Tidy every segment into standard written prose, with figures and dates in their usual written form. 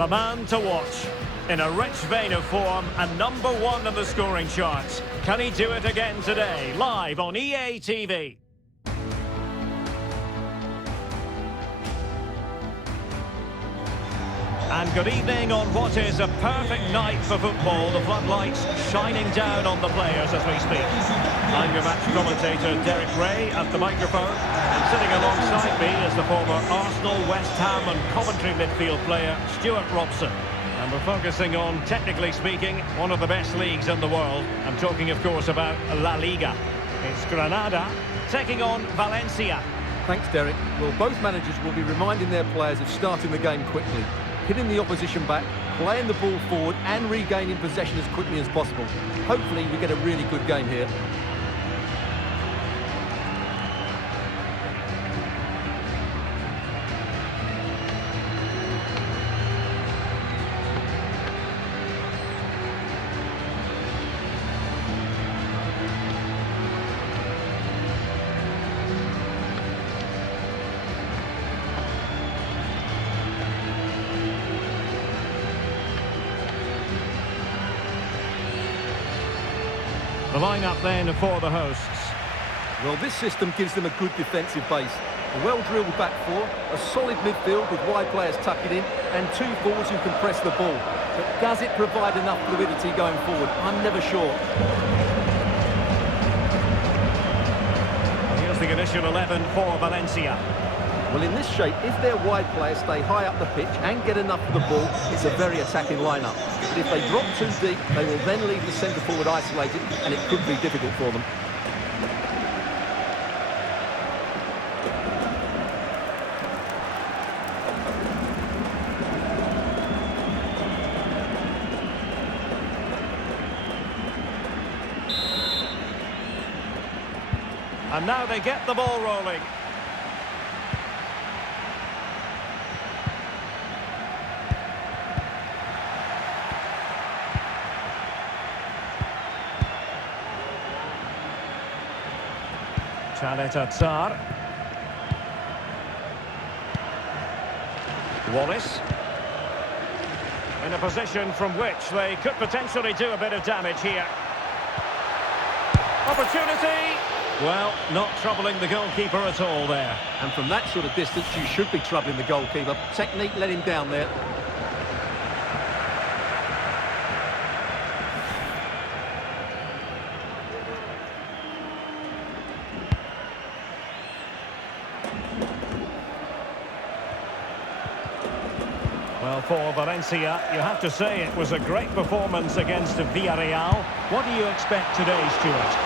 The man to watch. In a rich vein of form and #1 in the scoring charts. Can he do it again today? Live on EA TV. And good evening on what is a perfect night for football. The floodlights shining down on the players as we speak. I'm your match commentator Derek Ray at the microphone. And sitting alongside me is the former Arsenal, West Ham and Coventry midfield player Stuart Robson. And we're focusing on, technically speaking, one of the best leagues in the world. I'm talking, of course, about La Liga. It's Granada taking on Valencia. Thanks, Derek. Well, both managers will be reminding their players of starting the game quickly, hitting the opposition back, playing the ball forward and regaining possession as quickly as possible. Hopefully we get a really good game here. The lineup then for the hosts. Well, this system gives them a good defensive base. A well-drilled back four, a solid midfield with wide players tucking in, and two forwards who can press the ball. But does it provide enough fluidity going forward? I'm never sure. Here's the initial 11 for Valencia. Well, in this shape, if their wide players stay high up the pitch and get enough of the ball, it's a very attacking lineup. But if they drop too deep, they will then leave the centre forward isolated, and it could be difficult for them. And now they get the ball rolling. Tsar. Wallace. In a position from which they could potentially do a bit of damage here. Opportunity! Well, not troubling the goalkeeper at all there. And from that sort of distance, you should be troubling the goalkeeper. Technique let him down there. Well, for Valencia, you have to say it was a great performance against Villarreal. What do you expect today, Stuart?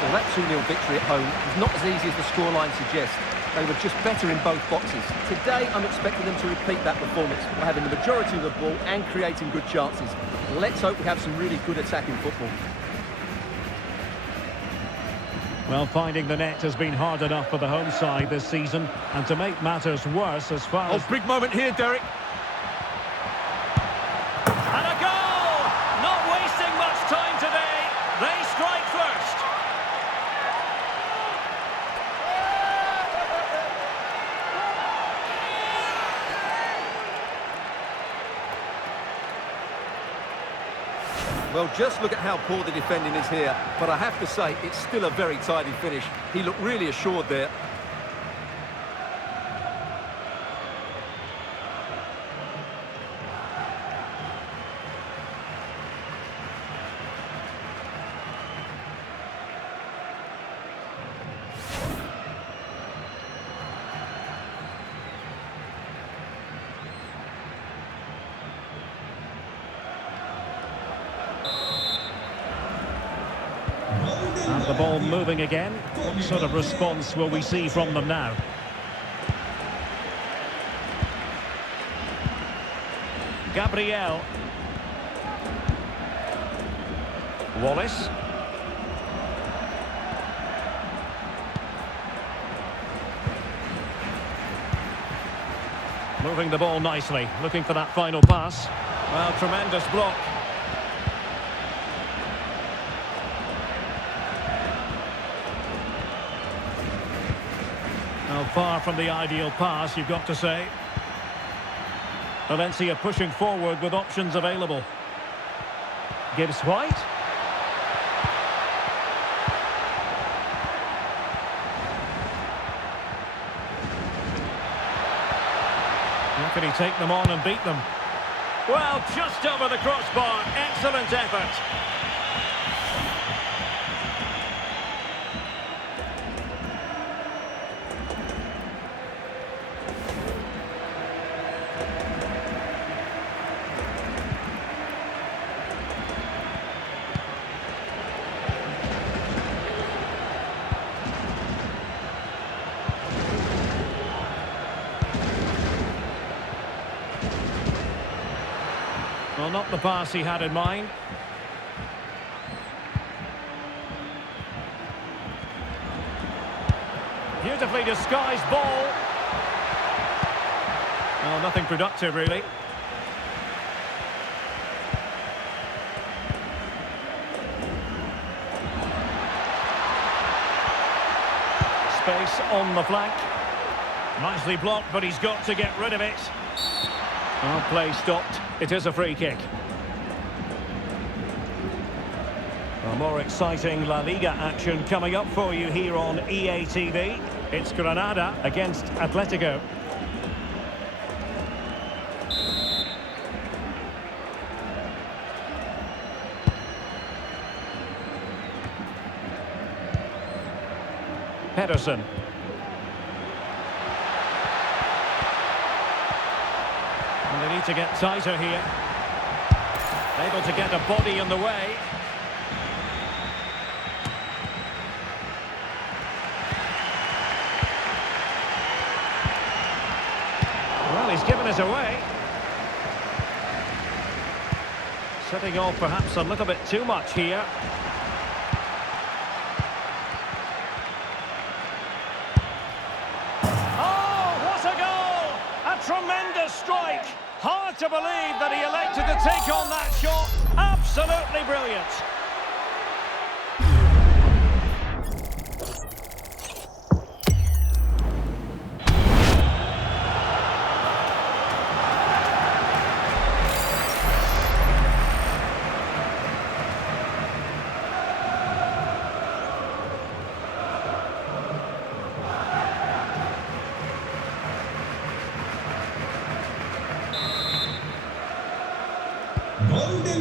Well, that 2-0 victory at home was not as easy as the scoreline suggests. They were just better in both boxes. Today, I'm expecting them to repeat that performance by having the majority of the ball and creating good chances. Let's hope we have some really good attacking football. Well, finding the net has been hard enough for the home side this season. And to make matters worse as far as... Oh, big moment here, Derek. And a goal! Not wasting much time today. They strike first. Well, just look at how poor the defending is here. But I have to say, it's still a very tidy finish. He looked really assured there. And the ball moving again. What sort of response will we see from them now? Gabriel. Wallace. Moving the ball nicely, looking for that final pass. Well, tremendous block. Well, far from the ideal pass, you've got to say. Valencia pushing forward with options available. Gibbs White. How can he take them on and beat them? Well, just over the crossbar. Excellent effort. Well, not the pass he had in mind. Beautifully disguised ball. Well, nothing productive, really. Space on the flank. Nicely blocked, but he's got to get rid of it. Well, play stopped. It is a free kick. Well, more exciting La Liga action coming up for you here on EA TV. It's Granada against Atletico. Pedersen. And they need to get tighter here. Able to get a body in the way. Well, he's given it away. Setting off perhaps a little bit too much here. Tremendous strike. Hard to believe that he elected to take on that shot. Absolutely brilliant.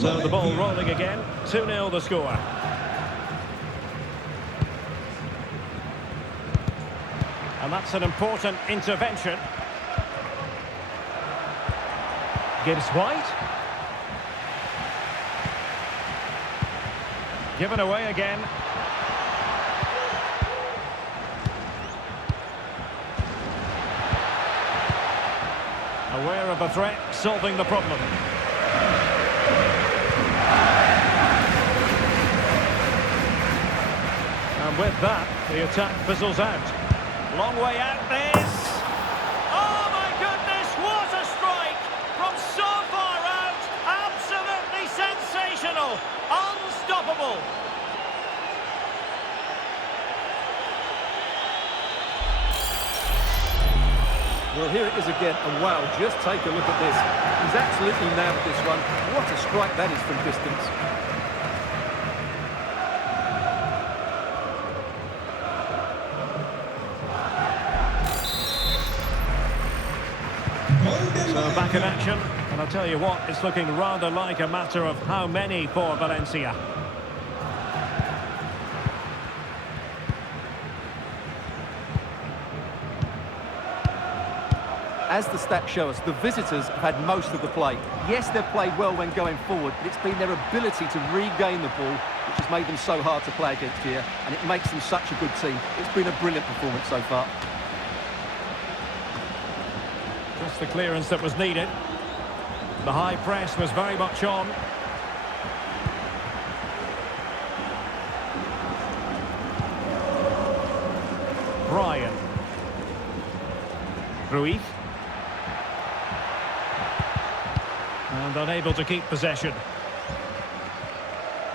So the ball rolling again, 2-0 the score. And that's an important intervention. Gibbs White. Given away again. Aware of the threat, solving the problem. And with that, the attack fizzles out. Long way out this. Oh my goodness, what a strike! From so far out, absolutely sensational, unstoppable. Well, here it is again, and wow, just take a look at this. He's absolutely nailed this one. What a strike that is from distance. So back in action, and I'll tell you what, it's looking rather like a matter of how many for Valencia. As the stats show us, the visitors have had most of the play. Yes, they've played well when going forward, but it's been their ability to regain the ball which has made them so hard to play against here, and it makes them such a good team. It's been a brilliant performance so far. Just the clearance that was needed. The high press was very much on. Brian. Ruiz. And unable to keep possession.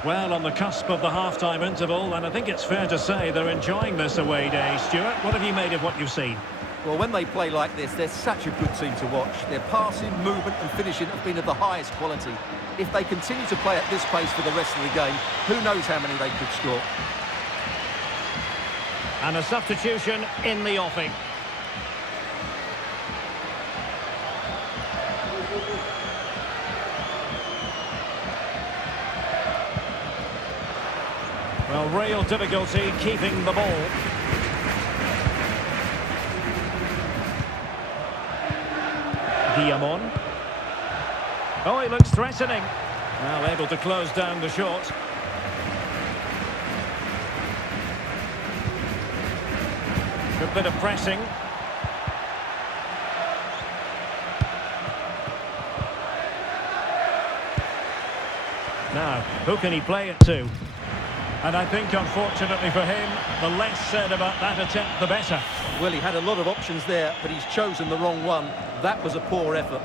Well, on the cusp of the half-time interval, and I think it's fair to say they're enjoying this away day. Stuart, what have you made of what you've seen? Well, when they play like this, they're such a good team to watch. Their passing, movement and finishing have been of the highest quality. If they continue to play at this pace for the rest of the game, who knows how many they could score. And a substitution in the offing. Well, real difficulty keeping the ball. Guillamon. Oh, he looks threatening. Well, able to close down the shot. Good bit of pressing. Now, who can he play it to? And I think, unfortunately for him, the less said about that attempt, the better. Well, he had a lot of options there, but he's chosen the wrong one. That was a poor effort.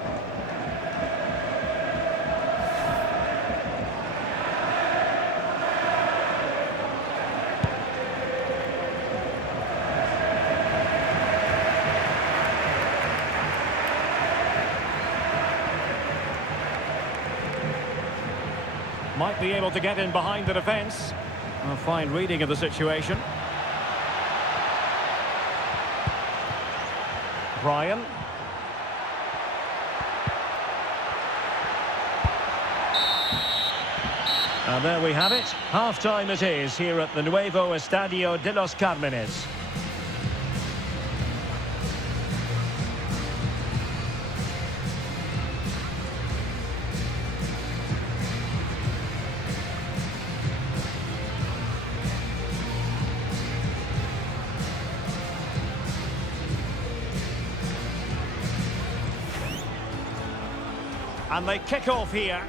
Might be able to get in behind the defence. A fine reading of the situation. Brian. And there we have it. Half-time it is here at the Nuevo Estadio de los Cármenes. And they kick off here.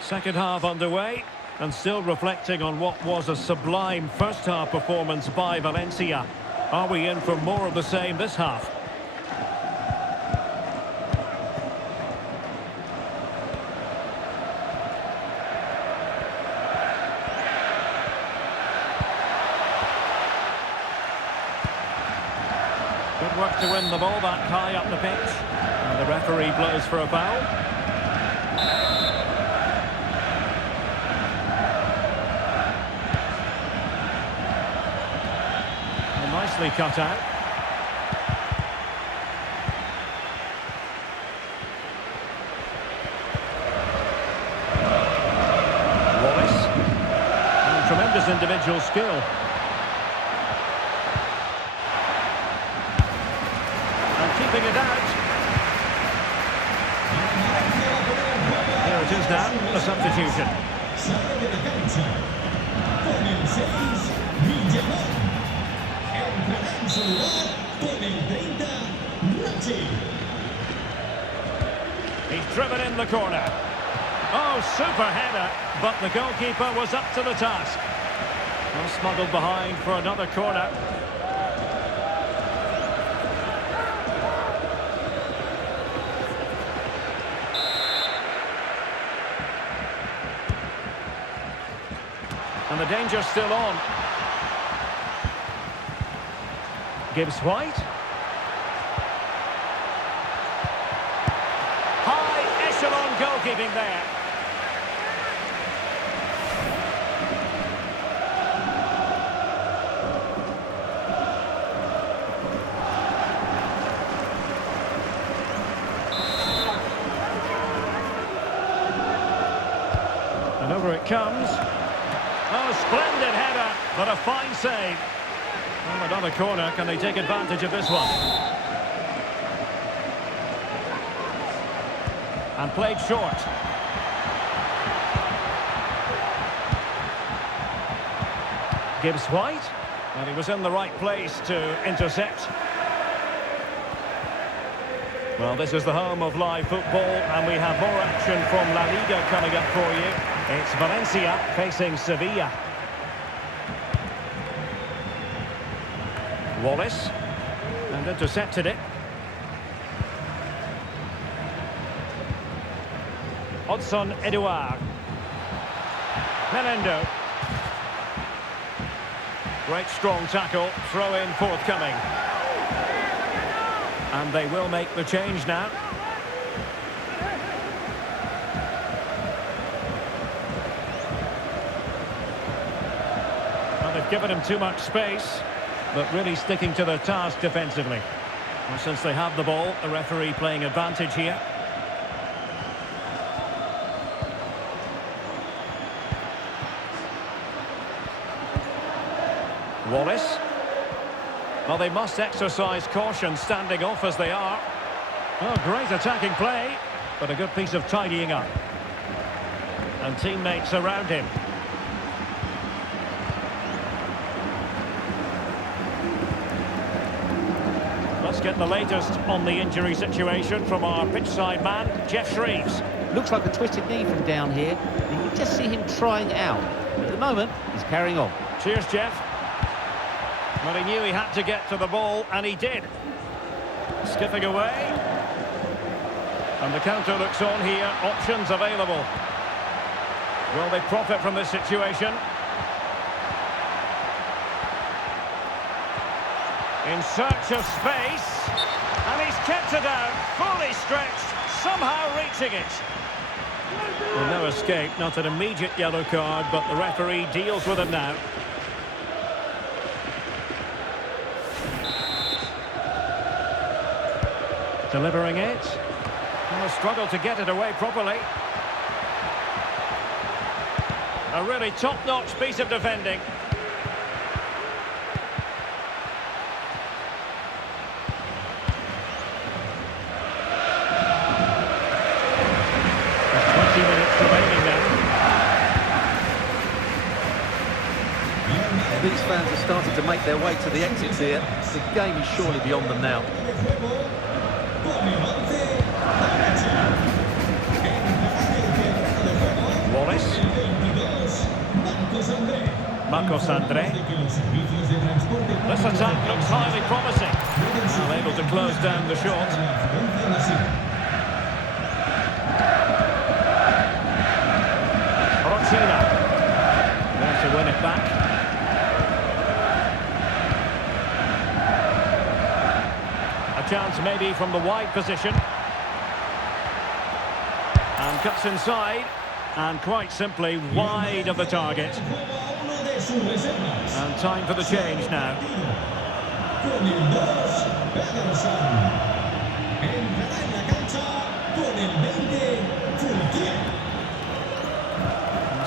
Second half underway, and still reflecting on what was a sublime first half performance by Valencia. Are we in for more of the same this half? Good work to win the ball back high up the pitch. And the referee blows for a foul. And nicely cut out. Wallace. And tremendous individual skill. Keeping it out. Here it is now, a substitution. He's driven in the corner. Oh, super header, but the goalkeeper was up to the task. Well, smuggled behind for another corner. And the danger's still on. Gibbs White. High echelon goalkeeping there. And over it comes. Oh, splendid header, but a fine save. Well, another corner. Can they take advantage of this one? And played short. Gibbs White. And he was in the right place to intercept. Well, this is the home of live football, and we have more action from La Liga coming up for you. It's Valencia facing Sevilla. Wallace. And Intercepted it. Hudson Edouard. Melendo. Great strong tackle. Throw in forthcoming. And they will make the change now. Well, they've given him too much space, but really sticking to their task defensively. Well, since they have the ball, the referee playing advantage here. Wallace. Well, they must exercise caution standing off as they are. Oh, great attacking play, but a good piece of tidying up. And teammates around him. Let's get the latest on the injury situation from our pitchside man, Jeff Shreves. Looks like a twisted knee from down here. You can just see him trying out. At the moment, he's carrying on. Cheers, Jeff. Well, he knew he had to get to the ball, and he did. Skipping away. And the counter looks on here. Options available. Will they profit from this situation? In search of space. And he's kept it out. Fully stretched. Somehow reaching it. Well, no escape. Not an immediate yellow card, but the referee deals with him now. Delivering it. Well, struggled to get it away properly. A really top-notch piece of defending. There's 20 minutes remaining now. These fans are starting to make their way to the exits here. The game is surely beyond them now. Wallace. Marcos André. This attack looks highly promising. Well, able to close down the shot. Rochina. There to win it back. A chance maybe from the wide position. And cuts inside. And quite simply wide of the target. And time for the change now.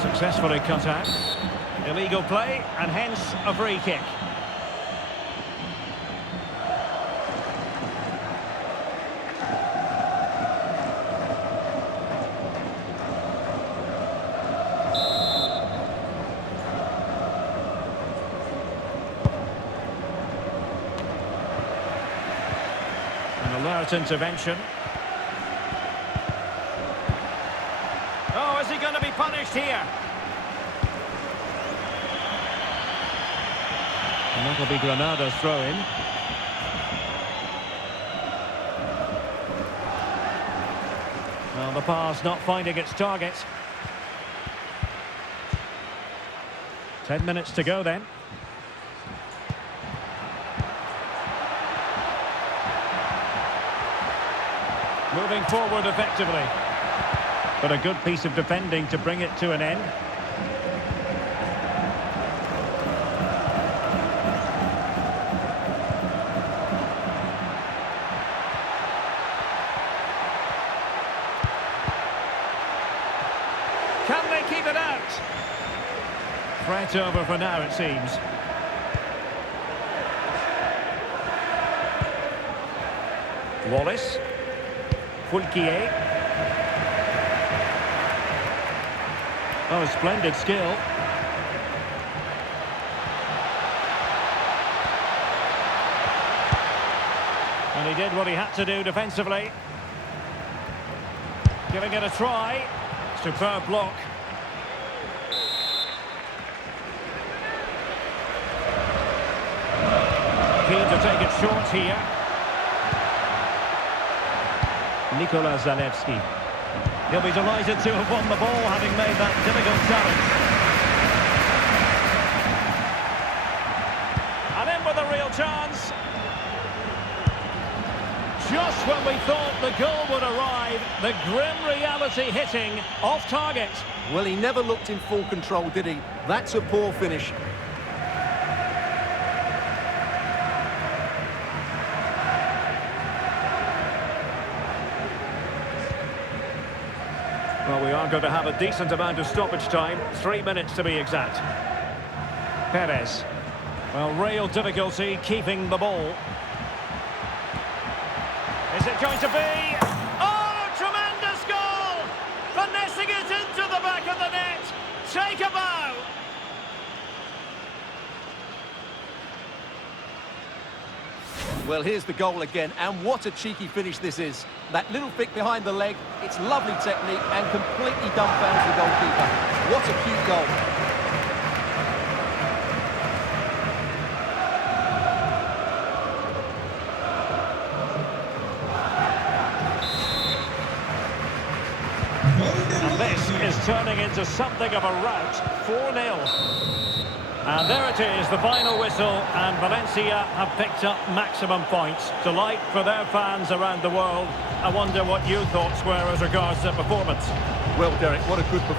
Successfully cut out. Illegal play and hence a free kick. Alert intervention. Oh, is he going to be punished here? And that'll be Granada's throw-in. Well, the pass not finding its target. 10 minutes to go then. Moving forward effectively. But a good piece of defending to bring it to an end. Can they keep it out? Threat over for now, it seems. Wallace. Fulquier. Oh, splendid skill. And he did what he had to do defensively. Giving it a try. Superb block. Keen to take it short here. Nikola Zalewski. He'll be delighted to have won the ball, having made that difficult challenge. And in with a real chance. Just when we thought the goal would arrive, the grim reality hitting off target. Well, he never looked in full control, did he? That's a poor finish. Well, we are going to have a decent amount of stoppage time, 3 minutes to be exact. Perez. Well, real difficulty keeping the ball. Is it going to be? Oh, tremendous goal! Finessing it into the back of the net. Take a bow. Well, here's the goal again, and what a cheeky finish this is. That little flick behind the leg, it's lovely technique and completely dumbfounds the goalkeeper. What a cute goal. And this is turning into something of a rout, 4-0. And there it is, the final whistle, and Valencia have picked up maximum points. Delight for their fans around the world. I wonder what your thoughts were as regards the performance. Well, Derek, what a good performance.